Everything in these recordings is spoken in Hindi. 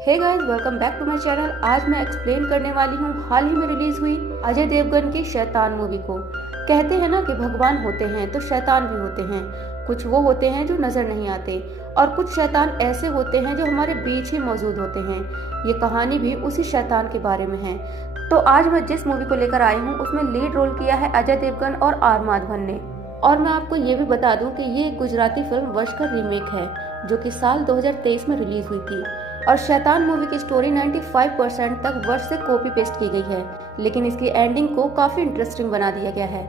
Hey guys, welcome back to my channel. आज मैं एक्सप्लेन करने वाली हूँ हाल ही में रिलीज हुई अजय देवगन की शैतान मूवी को। कहते हैं ना कि भगवान होते हैं तो शैतान भी होते हैं। कुछ वो होते हैं जो नजर नहीं आते और कुछ शैतान ऐसे होते हैं जो हमारे बीच ही मौजूद होते हैं। ये कहानी भी उसी शैतान के बारे में है। तो आज मैं जिस मूवी को लेकर आई हूँ उसमें लीड रोल किया है अजय देवगन और आर माधवन ने। और मैं आपको ये भी बता दूं कि ये एक गुजराती फिल्म वश का रीमेक है जो कि साल 2023 में रिलीज हुई थी। और शैतान मूवी की स्टोरी 95% तक वश से कॉपी पेस्ट की गई है, लेकिन इसकी एंडिंग को काफी इंटरेस्टिंग बना दिया गया है।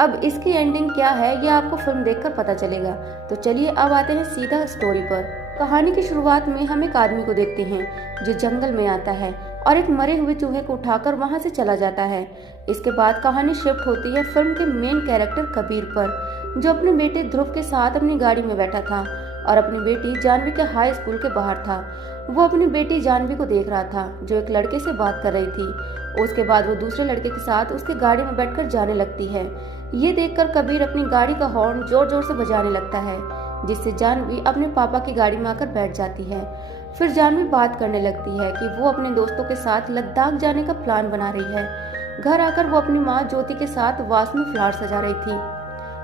अब इसकी एंडिंग क्या है ये आपको फिल्म देखकर पता चलेगा। तो चलिए अब आते हैं सीधा स्टोरी पर। कहानी की शुरुआत में हम एक आदमी को देखते हैं जो जंगल में आता है और एक मरे हुए चूहे को उठाकर वहां से चला जाता है। इसके बाद कहानी शिफ्ट होती है फिल्म के मेन कैरेक्टर कबीर पर, जो अपने बेटे ध्रुव के साथ अपनी गाड़ी में बैठा था और अपनी बेटी जानवी के हाई स्कूल के बाहर था। वो अपनी बेटी जानवी को देख रहा था जो एक लड़के से बात कर रही थी। उसके बाद वो दूसरे लड़के के साथ उसकी गाड़ी में बैठकर जाने लगती है। ये देखकर कबीर अपनी गाड़ी का हॉर्न जोर जोर से बजाने लगता है, जिससे जानवी अपने पापा की गाड़ी में आकर बैठ जाती है। फिर जानवी बात करने लगती है कि वो अपने दोस्तों के साथ लद्दाख जाने का प्लान बना रही है। घर आकर वो अपनी माँ ज्योति के साथ वास में फ्लावर सजा रही थी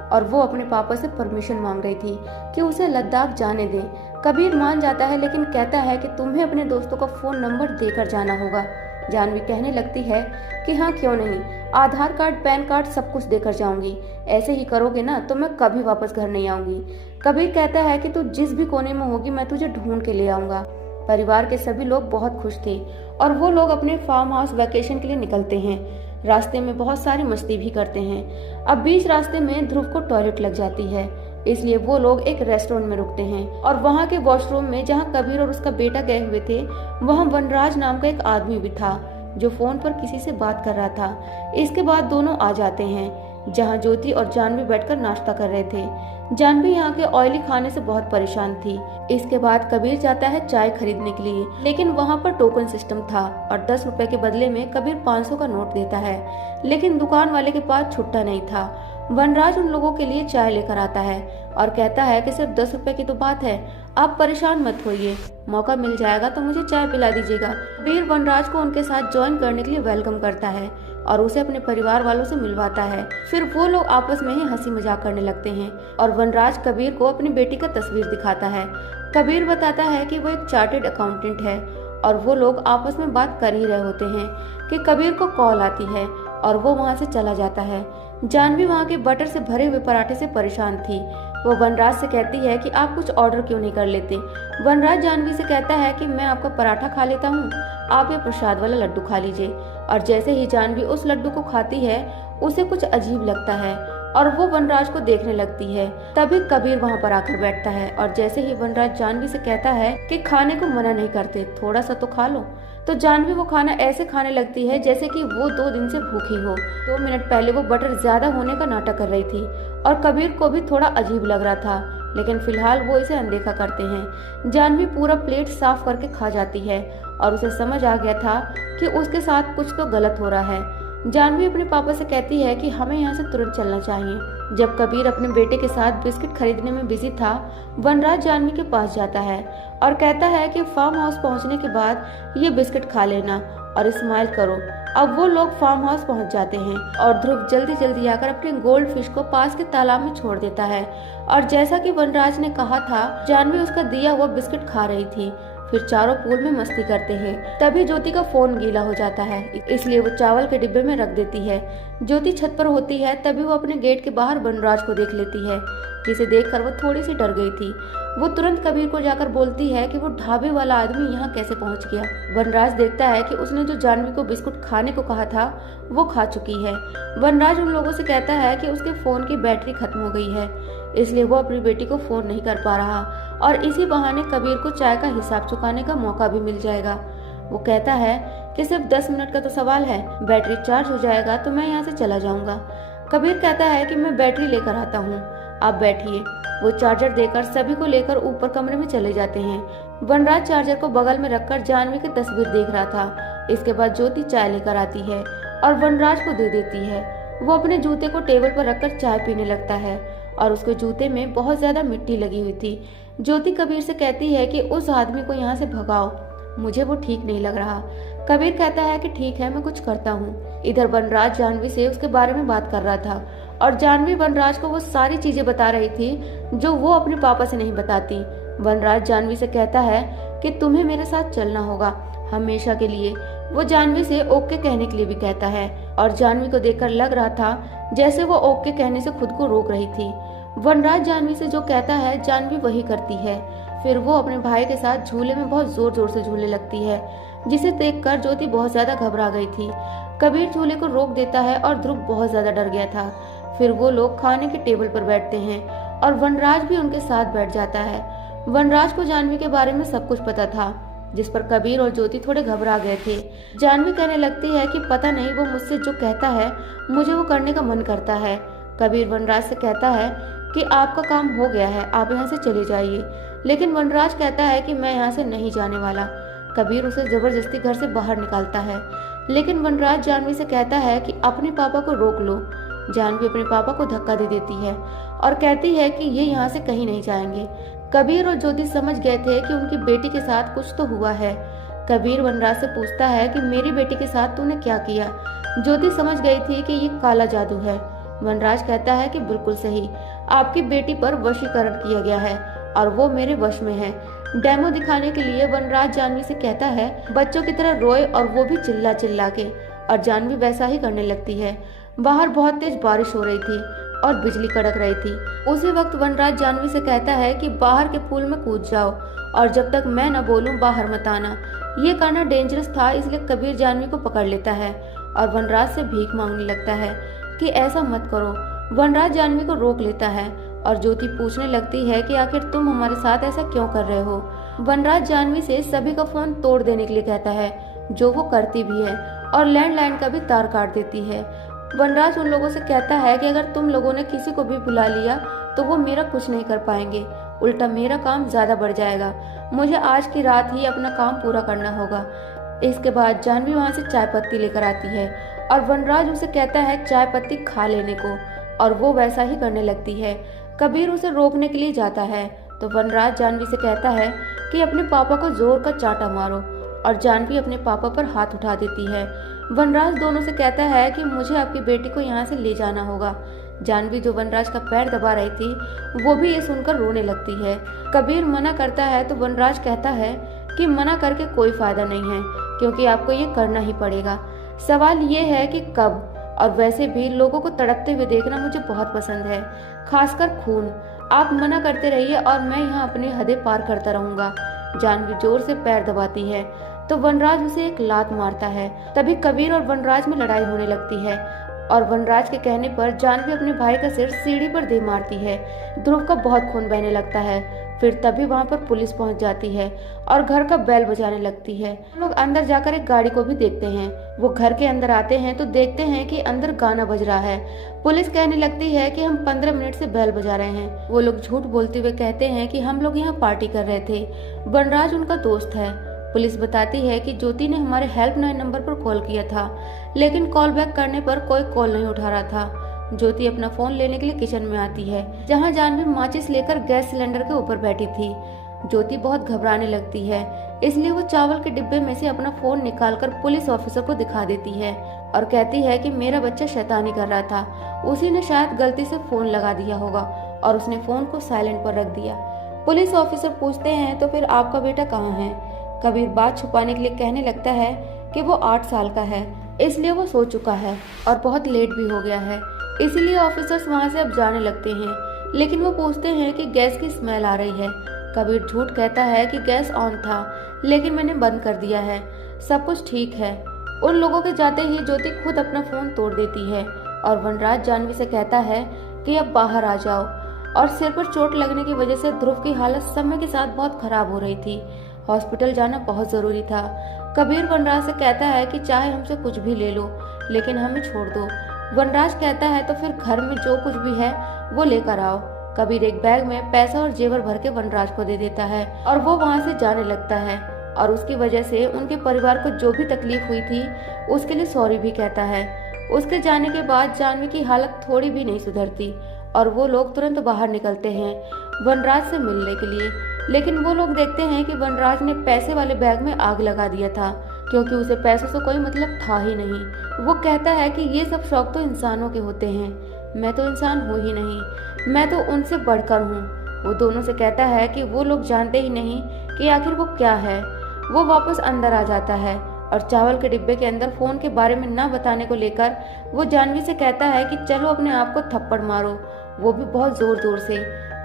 और वो अपने पापा से परमिशन मांग रही थी कि उसे लद्दाख जाने दें। कबीर मान जाता है लेकिन कहता है कि तुम्हें अपने दोस्तों का फोन नंबर देकर जाना होगा। जानवी कहने लगती है कि हाँ क्यों नहीं, आधार कार्ड, पैन कार्ड सब कुछ देकर जाऊंगी। ऐसे ही करोगे ना तो मैं कभी वापस घर नहीं आऊंगी। कबीर कहता है कि तू जिस भी कोने में होगी मैं तुझे ढूंढ के ले आऊंगा। परिवार के सभी लोग बहुत खुश थे और वो लोग अपने फार्म हाउस वैकेशन के लिए निकलते हैं। रास्ते में बहुत सारी मस्ती भी करते हैं। अब बीच रास्ते में ध्रुव को टॉयलेट लग जाती है, इसलिए वो लोग एक रेस्टोरेंट में रुकते हैं और वहाँ के वॉशरूम में जहाँ कबीर और उसका बेटा गए हुए थे वहाँ वनराज नाम का एक आदमी भी था जो फोन पर किसी से बात कर रहा था। इसके बाद दोनों आ जाते हैं जहाँ ज्योति और जानवी बैठकर नाश्ता कर रहे थे। जानवी यहाँ के ऑयली खाने से बहुत परेशान थी। इसके बाद कबीर जाता है चाय खरीदने के लिए, लेकिन वहाँ पर टोकन सिस्टम था और 10 रुपए के बदले में कबीर 500 का नोट देता है, लेकिन दुकान वाले के पास छुट्टा नहीं था। वनराज उन लोगों के लिए चाय लेकर आता है और कहता है कि सिर्फ 10 रुपए की तो बात है, आप परेशान मत होइए, मौका मिल जाएगा तो मुझे चाय पिला दीजिएगा। कबीर वनराज को उनके साथ ज्वाइन करने के लिए वेलकम करता है और उसे अपने परिवार वालों से मिलवाता है। फिर वो लोग आपस में ही हंसी मजाक करने लगते हैं और वनराज कबीर को अपनी बेटी का तस्वीर दिखाता है। कबीर बताता है कि वो एक चार्टेड अकाउंटेंट है और वो लोग आपस में बात कर ही रहे होते हैं कि कबीर को कॉल आती है और वो वहाँ से चला जाता है। जानवी वहाँ के बटर से भरे हुए पराठे से परेशान थी। वो वनराज से कहती है कि आप कुछ ऑर्डर क्यों नहीं कर लेते। वनराज जानवी से कहता है कि मैं आपका पराठा खा लेता हूँ, आप ये प्रसाद वाला लड्डू खा लीजिए। और जैसे ही जानवी उस लड्डू को खाती है उसे कुछ अजीब लगता है और वो वनराज को देखने लगती है। तभी कबीर वहाँ पर आकर बैठता है और जैसे ही वनराज जानवी से कहता है कि खाने को मना नहीं करते, थोड़ा सा तो खा लो, तो जानवी वो खाना ऐसे खाने लगती है जैसे कि वो 2 दिन से भूखी हो। 2 मिनट पहले वो बटर ज्यादा होने का नाटक कर रही थी और कबीर को भी थोड़ा अजीब लग रहा था, लेकिन फिलहाल वो इसे अनदेखा करते हैं। जानवी पूरा प्लेट साफ करके खा जाती है और उसे समझ आ गया था कि उसके साथ कुछ तो गलत हो रहा है। जानवी अपने पापा से कहती है कि हमें यहाँ से तुरंत चलना चाहिए। जब कबीर अपने बेटे के साथ बिस्किट खरीदने में बिजी था, वनराज जानवी के पास जाता है और कहता है कि फार्म हाउस पहुँचने के बाद ये बिस्किट खा लेना और स्माइल करो। अब वो लोग फार्म हाउस पहुंच जाते हैं और ध्रुव जल्दी जल्दी आकर अपने गोल्ड फिश को पास के तालाब में छोड़ देता है और जैसा कि वनराज ने कहा था, जानवी उसका दिया हुआ बिस्किट खा रही थी। फिर चारों पूल में मस्ती करते हैं। तभी ज्योति का फोन गीला हो जाता है, इसलिए वो चावल के डिब्बे में रख देती है। ज्योति छत पर होती है तभी वो अपने गेट के बाहर वनराज को देख लेती है, जिसे देखकर वो थोड़ी सी डर गई थी। वो तुरंत कबीर को जाकर बोलती है कि वो ढाबे वाला आदमी यहाँ कैसे पहुँच गया। वनराज देखता है कि उसने जो जानवी को बिस्कुट खाने को कहा था वो खा चुकी है। वनराज उन लोगों से कहता है कि उसके फोन की बैटरी खत्म हो गई है, इसलिए वो अपनी बेटी को फोन नहीं कर पा रहा और इसी बहाने कबीर को चाय का हिसाब चुकाने का मौका भी मिल जाएगा। वो कहता है कि सिर्फ 10 मिनट का तो सवाल है, बैटरी चार्ज हो जाएगा तो मैं यहाँ से चला जाऊंगा। कबीर कहता है कि मैं बैटरी लेकर आता हूँ, आप बैठिए। वो चार्जर देकर सभी को लेकर ऊपर कमरे में चले जाते हैं। वनराज चार्जर को बगल में रखकर जानवी की तस्वीर देख रहा था। इसके बाद ज्योति चाय लेकर आती है और वनराज को दे देती है। वो अपने जूते को टेबल पर रखकर चाय पीने लगता है और उसके जूते में बहुत ज्यादा मिट्टी लगी हुई थी। ज्योति कबीर से कहती है कि उस आदमी को यहाँ से भगाओ। मुझे वो ठीक नहीं लग रहा। कबीर कहता है कि ठीक है, मैं कुछ करता हूँ। इधर वनराज जानवी से उसके बारे में बात कर रहा था और जानवी वनराज को वो सारी चीजें बता रही थी जो वो अपने पापा से नहीं बताती। वनराज जानवी से कहता है कि तुम्हें मेरे साथ चलना होगा हमेशा के लिए। वो जानवी से ओके कहने के लिए भी कहता है और जानवी को देखकर लग रहा था जैसे वो ओके कहने से खुद को रोक रही थी। वनराज जानवी से जो कहता है जानवी वही करती है। फिर वो अपने भाई के साथ झूले में बहुत जोर जोर से झूलने लगती है, जिसे देखकर ज्योति बहुत ज्यादा घबरा गई थी। कबीर झूले को रोक देता है और ध्रुव बहुत ज्यादा डर गया था। फिर वो लोग खाने के टेबल पर बैठते हैं और वनराज भी उनके साथ बैठ जाता है। वनराज को जानवी के बारे में सब कुछ पता था, जिस पर कबीर और ज्योति थोड़े घबरा गए थे। जानवी कहने लगती है कि पता नहीं वो मुझसे जो कहता है मुझे वो करने का मन करता है। कबीर वनराज से कहता है कि आपका काम हो गया है, आप यहाँ से चले जाइए। लेकिन वनराज कहता है कि मैं यहाँ से नहीं जाने वाला। कबीर उसे जबरदस्ती घर से बाहर निकालता है, लेकिन वनराज जानवी से कहता है कि अपने पापा को रोक लो। जानवी अपने पापा को धक्का दे देती है और कहती है कि ये यहाँ से कहीं नहीं जाएंगे। कबीर और ज्योति समझ गए थे कि उनकी बेटी के साथ कुछ तो हुआ है। कबीर वनराज से पूछता है कि मेरी बेटी के साथ तूने क्या किया। ज्योति समझ गई थी कि ये काला जादू है। वनराज कहता है कि बिल्कुल सही, आपकी बेटी पर वशीकरण किया गया है और वो मेरे वश में है। डेमो दिखाने के लिए वनराज जानवी से कहता है बच्चों की तरह रोए और वो भी चिल्ला चिल्ला के, और जानवी वैसा ही करने लगती है। बाहर बहुत तेज बारिश हो रही थी और बिजली कड़क रही थी। उसी वक्त वनराज जानवी से कहता है कि बाहर के पूल में कूद जाओ और जब तक मैं न बोलूं बाहर मत आना। ये करना डेंजरस था, इसलिए कबीर जानवी को पकड़ लेता है और वनराज से भीख मांगने लगता है कि ऐसा मत करो। वनराज जानवी को रोक लेता है और ज्योति पूछने लगती है कि आखिर तुम हमारे साथ ऐसा क्यों कर रहे हो। वनराज जानवी से सभी का फोन तोड़ देने के लिए कहता है, जो वो करती भी है, और लैंडलाइन का भी तार काट देती है। वनराज उन लोगों से कहता है कि अगर तुम लोगों ने किसी को भी बुला लिया तो वो मेरा कुछ नहीं कर पाएंगे, उल्टा मेरा काम ज्यादा बढ़ जाएगा। मुझे आज की रात ही अपना काम पूरा करना होगा। इसके बाद जानवी वहाँ से चाय पत्ती लेकर आती है और वनराज उसे कहता है चाय पत्ती खा लेने को, और वो वैसा ही करने लगती है। कबीर उसे रोकने के लिए जाता है तो वनराज जानवी से कहता है कि अपने पापा को जोर का चांटा मारो, और जानवी अपने पापा पर हाथ उठा देती है। वनराज दोनों से कहता है कि मुझे आपकी बेटी को यहाँ से ले जाना होगा। जानवी जो वनराज का पैर दबा रही थी वो भी ये सुनकर रोने लगती है। कबीर मना करता है तो वनराज कहता है कि मना करके कोई फायदा नहीं है, क्योंकि आपको ये करना ही पड़ेगा। सवाल ये है कि कब, और वैसे भी लोगों को तड़पते हुए देखना मुझे बहुत पसंद है, खासकर खून। आप मना करते रहिए और मैं यहाँ अपनी हदें पार करता रहूंगा। जानवी जोर से पैर दबाती है तो वनराज उसे एक लात मारता है। तभी कबीर और वनराज में लड़ाई होने लगती है और वनराज के कहने पर जानवी अपने भाई का सिर सीढ़ी पर दे मारती है। ध्रुव का बहुत खून बहने लगता है। फिर तभी वहाँ पर पुलिस पहुँच जाती है और घर का बेल बजाने लगती है। लोग अंदर जाकर एक गाड़ी को भी देखते हैं। वो घर के अंदर आते हैं तो देखते हैं कि अंदर गाना बज रहा है। पुलिस कहने लगती है कि हम 15 मिनट से बेल बजा रहे हैं। वो लोग झूठ बोलते हुए कहते हैं कि हम लोग यहाँ पार्टी कर रहे थे। वनराज उनका दोस्त है। पुलिस बताती है कि ज्योति ने हमारे हेल्पलाइन नंबर पर कॉल किया था, लेकिन कॉल बैक करने पर कोई कॉल नहीं उठा रहा था। ज्योति अपना फोन लेने के लिए किचन में आती है, जहां जानवी माचिस लेकर गैस सिलेंडर के ऊपर बैठी थी। ज्योति बहुत घबराने लगती है, इसलिए वो चावल के डिब्बे में से अपना फोन निकालकर पुलिस ऑफिसर को दिखा देती है और कहती है कि मेरा बच्चा शैतानी कर रहा था, उसी ने शायद गलती से फोन लगा दिया होगा और उसने फोन को साइलेंट पर रख दिया। पुलिस ऑफिसर पूछते हैं तो फिर आपका बेटा कहाँ है। कबीर बात छुपाने के लिए कहने लगता है कि वो 8 साल का है, इसलिए वो सो चुका है और बहुत लेट भी हो गया है, इसीलिए ऑफिसर्स वहाँ से अब जाने लगते हैं। लेकिन वो पूछते हैं कि गैस की स्मेल आ रही है। कबीर झूठ कहता है कि गैस ऑन था, लेकिन मैंने बंद कर दिया है, सब कुछ ठीक है। उन लोगों के जाते ही ज्योति खुद अपना फोन तोड़ देती है और वनराज जानवी से कहता है कि अब बाहर आ जाओ। और सिर पर चोट लगने की वजह से ध्रुव की हालत समय के साथ बहुत खराब हो रही थी। हॉस्पिटल जाना बहुत जरूरी था। कबीर वनराज से कहता है कि चाहे हमसे कुछ भी ले लो, लेकिन हमें छोड़ दो। वनराज कहता है तो फिर घर में जो कुछ भी है वो लेकर आओ। कबीर एक बैग में पैसा और जेवर भर के वनराज को दे देता है और वो वहाँ से जाने लगता है और उसकी वजह से उनके परिवार को जो भी तकलीफ हुई थी उसके लिए सॉरी भी कहता है। उसके जाने के बाद जानवी की हालत थोड़ी भी नहीं सुधरती और वो लोग तुरंत बाहर निकलते हैं वनराज से मिलने के लिए। लेकिन वो लोग देखते हैं कि वनराज ने पैसे वाले बैग में आग लगा दिया था, क्योंकि उसे पैसों से कोई मतलब था ही नहीं। वो कहता है कि ये सब शौक तो इंसानों के होते हैं, मैं तो इंसान हूँ ही नहीं, मैं तो उनसे बढ़कर हूँ। वो दोनों से कहता है कि वो लोग जानते ही नहीं कि आखिर वो क्या है। वो वापस अंदर आ जाता है और चावल के डिब्बे के अंदर फोन के बारे में ना बताने को लेकर वो जानवी से कहता है कि चलो अपने आप को थप्पड़ मारो, वो भी बहुत जोर जोर से,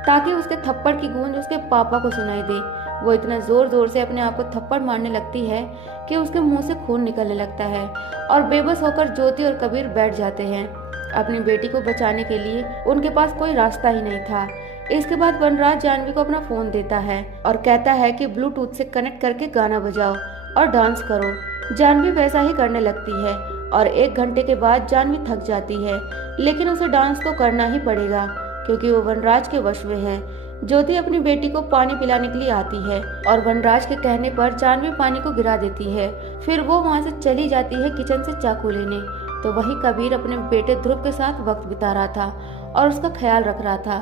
ताकि उसके थप्पड़ की गूंज उसके पापा को सुनाई दे। वो इतना जोर जोर से अपने आप को थप्पड़ मारने लगती है कि उसके मुंह से खून निकलने लगता है और बेबस होकर ज्योति और कबीर बैठ जाते हैं। अपनी बेटी को बचाने के लिए उनके पास कोई रास्ता ही नहीं था। इसके बाद वनराज जानवी को अपना फोन देता है और कहता है कि ब्लूटूथ से कनेक्ट करके गाना बजाओ और डांस करो। जानवी वैसा ही करने लगती है और 1 घंटे के बाद जानवी थक जाती है, लेकिन उसे डांस तो करना ही पड़ेगा क्योंकि वो वनराज के वश में है। ज्योति अपनी बेटी को पानी पिलाने के लिए आती है और वनराज के कहने पर जानवी पानी को गिरा देती है। फिर वो वहाँ से चली जाती है किचन से चाकू लेने, तो वही कबीर अपने बेटे ध्रुव के साथ वक्त बिता रहा था और उसका ख्याल रख रहा था।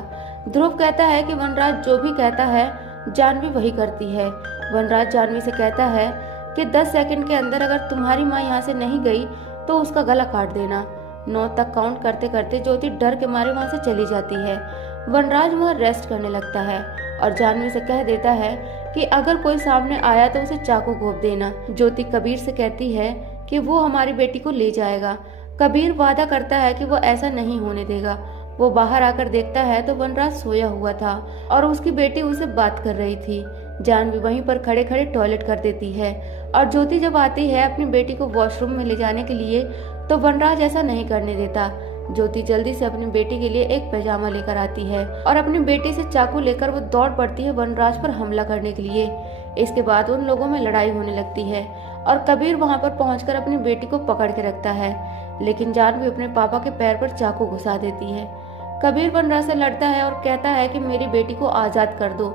ध्रुव कहता है कि वनराज जो भी कहता है जानवी वही करती है। वनराज जानवी से कहता है कि 10 सेकंड के अंदर अगर तुम्हारी माँ यहाँ से नहीं गई तो उसका गला काट देना। 9 तक काउंट करते करते ज्योति डर के मारे वहाँ से चली जाती है। वनराज वहाँ रेस्ट करने लगता है और जानवी से कह देता है कि अगर कोई सामने आया तो उसे चाकू घोंप देना। ज्योति कबीर से कहती है कि वो हमारी बेटी को ले जाएगा। कबीर वादा करता है कि वो ऐसा नहीं होने देगा। वो बाहर आकर देखता है तो वनराज सोया हुआ था और उसकी बेटी उससे बात कर रही थी। जानवी वहीं पर खड़े खड़े टॉयलेट कर देती है और ज्योति जब आती है अपनी बेटी को वॉशरूम में ले जाने के लिए तो वनराज ऐसा नहीं करने देता। ज्योति जल्दी से अपनी बेटी के लिए एक पैजामा लेकर आती है और अपनी बेटी से चाकू लेकर वो दौड़ पड़ती है वनराज पर हमला करने के लिए। इसके बाद उन लोगों में लड़ाई होने लगती है और कबीर वहां पर पहुंचकर अपनी बेटी को पकड़ के रखता है, लेकिन जानवी अपने पापा के पैर पर चाकू घुसा देती है। कबीर वनराज से लड़ता है और कहता है कि मेरी बेटी को आजाद कर दो।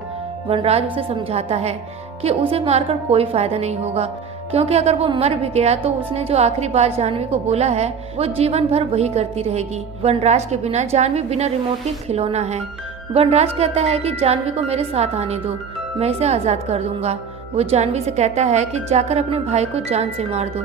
वनराज उसे समझाता है कि उसे मारकर कोई फायदा नहीं होगा, क्योंकि अगर वो मर भी गया तो उसने जो आखिरी बार जानवी को बोला है वो जीवन भर वही करती रहेगी। वनराज के बिना जानवी बिना रिमोट के खिलौना है। वनराज कहता है कि जानवी को मेरे साथ आने दो, मैं इसे आजाद कर दूंगा। वो जानवी से कहता है कि जाकर अपने भाई को जान से मार दो,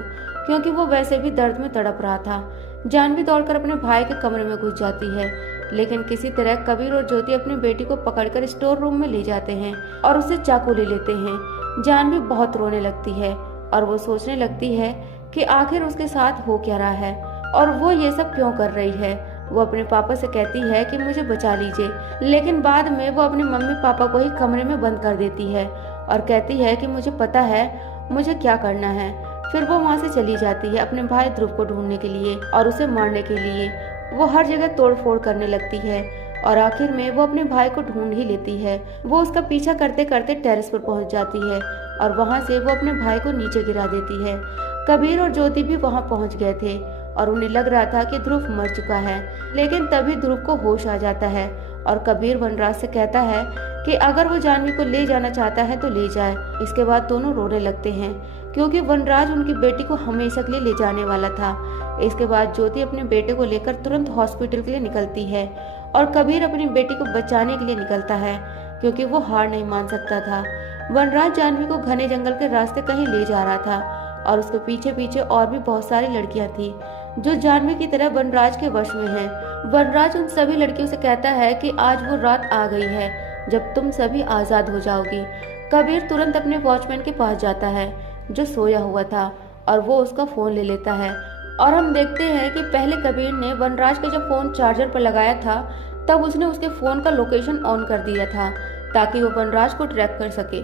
क्योंकि वो वैसे भी दर्द में तड़प रहा था। जानवी दौड़कर अपने भाई के कमरे में घुस जाती है, लेकिन किसी तरह कबीर और ज्योति अपनी बेटी को पकड़कर स्टोर रूम में ले जाते हैं और उसे चाकू ले लेते हैं। जानवी बहुत रोने लगती है और वो सोचने लगती है कि आखिर उसके साथ हो क्या रहा है और वो ये सब क्यों कर रही है। वो अपने पापा से कहती है कि मुझे बचा लीजिए, लेकिन बाद में वो अपने मम्मी पापा को ही कमरे में बंद कर देती है और कहती है कि मुझे पता है मुझे क्या करना है। फिर वो वहाँ से चली जाती है अपने भाई ध्रुव को ढूंढने के लिए और उसे मारने के लिए। वो हर जगह तोड़फोड़ करने लगती है और आखिर में वो अपने भाई को ढूंढ ही लेती है। वो उसका पीछा करते करते टेरेस पर पहुंच जाती है और वहां से वो अपने भाई को नीचे गिरा देती है। कबीर और ज्योति भी वहां पहुंच गए थे और उन्हें लग रहा था कि ध्रुव मर चुका है, लेकिन तभी ध्रुव को होश आ जाता है और कबीर वनराज से कहता है कि अगर वो जानवी को ले जाना चाहता है तो ले जाए। इसके बाद दोनों रोने लगते हैं क्योंकि वनराज उनकी बेटी को हमेशा के लिए ले जाने वाला था। इसके बाद ज्योति अपने बेटे को लेकर तुरंत हॉस्पिटल के लिए निकलती है और कबीर अपनी बेटी को बचाने के लिए निकलता है क्योंकि वो हार नहीं मान सकता था। वनराज जानवी को घने जंगल के रास्ते कहीं ले जा रहा था और उसके पीछे पीछे और भी बहुत सारी लड़कियां थी जो जानवी की तरह वनराज के वश में हैं। वनराज उन सभी लड़कियों से कहता है कि आज वो रात आ गई है जब तुम सभी आजाद हो जाओगी। कबीर तुरंत अपने वॉचमैन के पास जाता है जो सोया हुआ था और वो उसका फोन ले लेता है और हम देखते हैं कि पहले कबीर ने वनराज का जब फोन चार्जर पर लगाया था तब उसने उसके फोन का लोकेशन ऑन कर दिया था ताकि वो वनराज को ट्रैक कर सके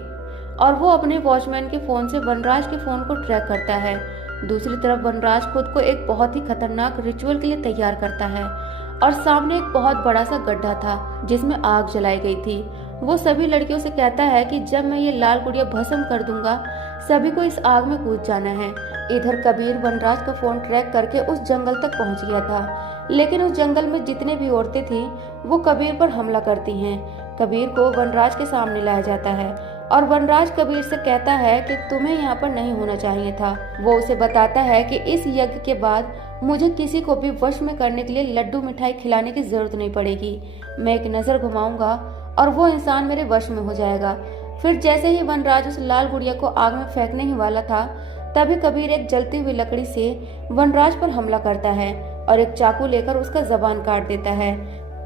और वो अपने वॉचमैन के फोन से वनराज के फोन को ट्रैक करता है। दूसरी तरफ वनराज खुद को एक बहुत ही खतरनाक रिचुअल के लिए तैयार करता है और सामने एक बहुत बड़ा सा गड्ढा था जिसमें आग जलाई गई थी। वो सभी लड़कियों से कहता है कि जब मैं ये लाल गुड़िया भस्म कर दूंगा सभी को इस आग में कूद जाना है। इधर कबीर वनराज का फोन ट्रैक करके उस जंगल तक पहुंच गया था, लेकिन उस जंगल में जितने भी औरतें थी वो कबीर पर हमला करती हैं। कबीर को वनराज के सामने लाया जाता है और वनराज कबीर से कहता है कि तुम्हें यहाँ पर नहीं होना चाहिए था। वो उसे बताता है कि इस यज्ञ के बाद मुझे किसी को भी वश में करने के लिए लड्डू मिठाई खिलाने की जरूरत नहीं पड़ेगी। मैं एक नजर घुमाऊंगा और वो इंसान मेरे वश में हो जाएगा। फिर जैसे ही वनराज उस लाल गुड़िया को आग में फेंकने ही वाला था, तभी कबीर एक जलती हुई लकड़ी से वनराज पर हमला करता है और एक चाकू लेकर उसका जबान काट देता है।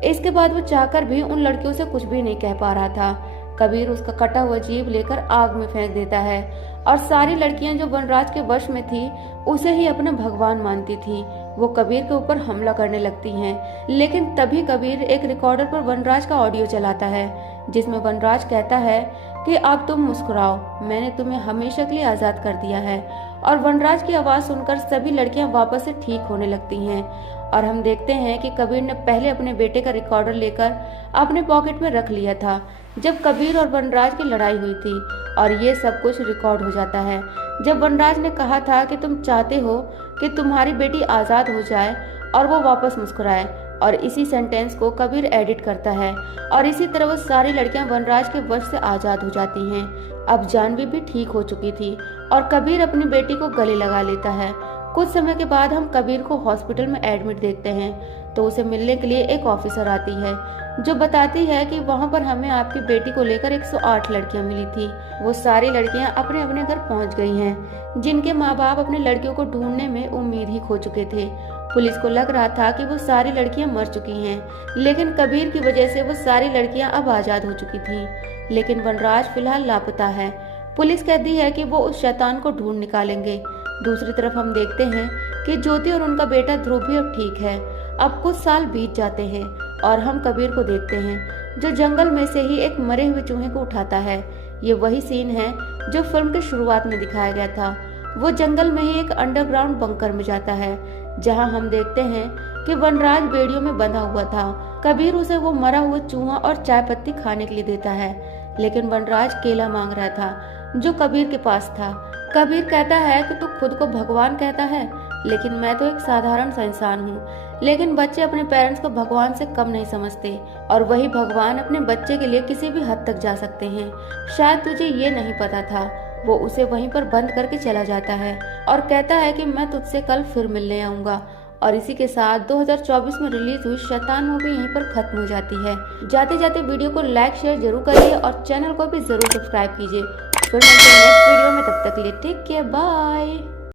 इसके बाद वो चाहकर भी उन लड़कियों से कुछ भी नहीं कह पा रहा था। कबीर उसका कटा हुआ जीभ लेकर आग में फेंक देता है और सारी लड़कियां जो वनराज के वश में थी उसे ही अपना भगवान मानती थी, वो कबीर के ऊपर हमला करने लगती हैं। लेकिन तभी कबीर एक रिकॉर्डर पर वनराज का ऑडियो चलाता है जिसमें वनराज कहता है कि अब तुम मुस्कुराओ, मैंने तुम्हें हमेशा के लिए आजाद कर दिया है। और वनराज की आवाज सुनकर सभी लड़कियां वापस से ठीक होने लगती हैं और हम देखते हैं कि कबीर ने पहले अपने बेटे का रिकॉर्डर लेकर अपने पॉकेट में रख लिया था जब कबीर और वनराज की लड़ाई हुई थी, और ये सब कुछ रिकॉर्ड हो जाता है जब वनराज ने कहा था कि तुम चाहते हो कि तुम्हारी बेटी आज़ाद हो जाए और वो वापस मुस्कुराए, और इसी सेंटेंस को कबीर एडिट करता है और इसी तरह वो सारी लड़कियां वनराज के वश से आज़ाद हो जाती हैं। अब जानवी भी ठीक हो चुकी थी और कबीर अपनी बेटी को गले लगा लेता है। कुछ समय के बाद हम कबीर को हॉस्पिटल में एडमिट देखते हैं तो उसे मिलने के लिए एक ऑफिसर आती है जो बताती है कि वहां पर हमें आपकी बेटी को लेकर 108 लड़कियां मिली थी। वो सारी लड़कियां अपने अपने घर पहुंच गई हैं जिनके माँ बाप अपनी लड़कियों को ढूंढने में उम्मीद ही खो चुके थे। पुलिस को लग रहा था कि वो सारी लड़कियां मर चुकी हैं, लेकिन कबीर की वजह से वो सारी लड़कियां अब आजाद हो चुकी थी। लेकिन वनराज फिलहाल लापता है। पुलिस कहती है कि वो उस शैतान को ढूंढ निकालेंगे। दूसरी तरफ हम देखते हैं कि ज्योति और उनका बेटा ध्रुव भी अब ठीक है। अब कुछ साल बीत जाते हैं और हम कबीर को देखते हैं जो जंगल में से ही एक मरे हुए चूहे को उठाता है। ये वही सीन है जो फिल्म के शुरुआत में दिखाया गया था। वो जंगल में ही एक अंडरग्राउंड बंकर में जाता है जहां हम देखते हैं कि वनराज बेड़ियों में बंधा हुआ था। कबीर उसे वो मरा हुआ चूहा और चाय पत्ती खाने के लिए देता है, लेकिन वनराज केला मांग रहा था जो कबीर के पास था। कबीर कहता है कि तू खुद को भगवान कहता है, लेकिन मैं तो एक साधारण सा इंसान हूँ। लेकिन बच्चे अपने पेरेंट्स को भगवान से कम नहीं समझते और वही भगवान अपने बच्चे के लिए किसी भी हद तक जा सकते हैं। शायद तुझे ये नहीं पता था। वो उसे वहीं पर बंद करके चला जाता है और कहता है कि मैं तुझसे कल फिर मिलने आऊंगा। और इसी के साथ 2024 में रिलीज हुई शैतान मूवी यहीं पर खत्म हो जाती है। जाते जाते वीडियो को लाइक शेयर जरूर करिए और चैनल को भी जरूर सब्सक्राइब कीजिए। फिर मिलते हैं नेक्स्ट वीडियो में, तब तक के लिए टेक केयर, बाय।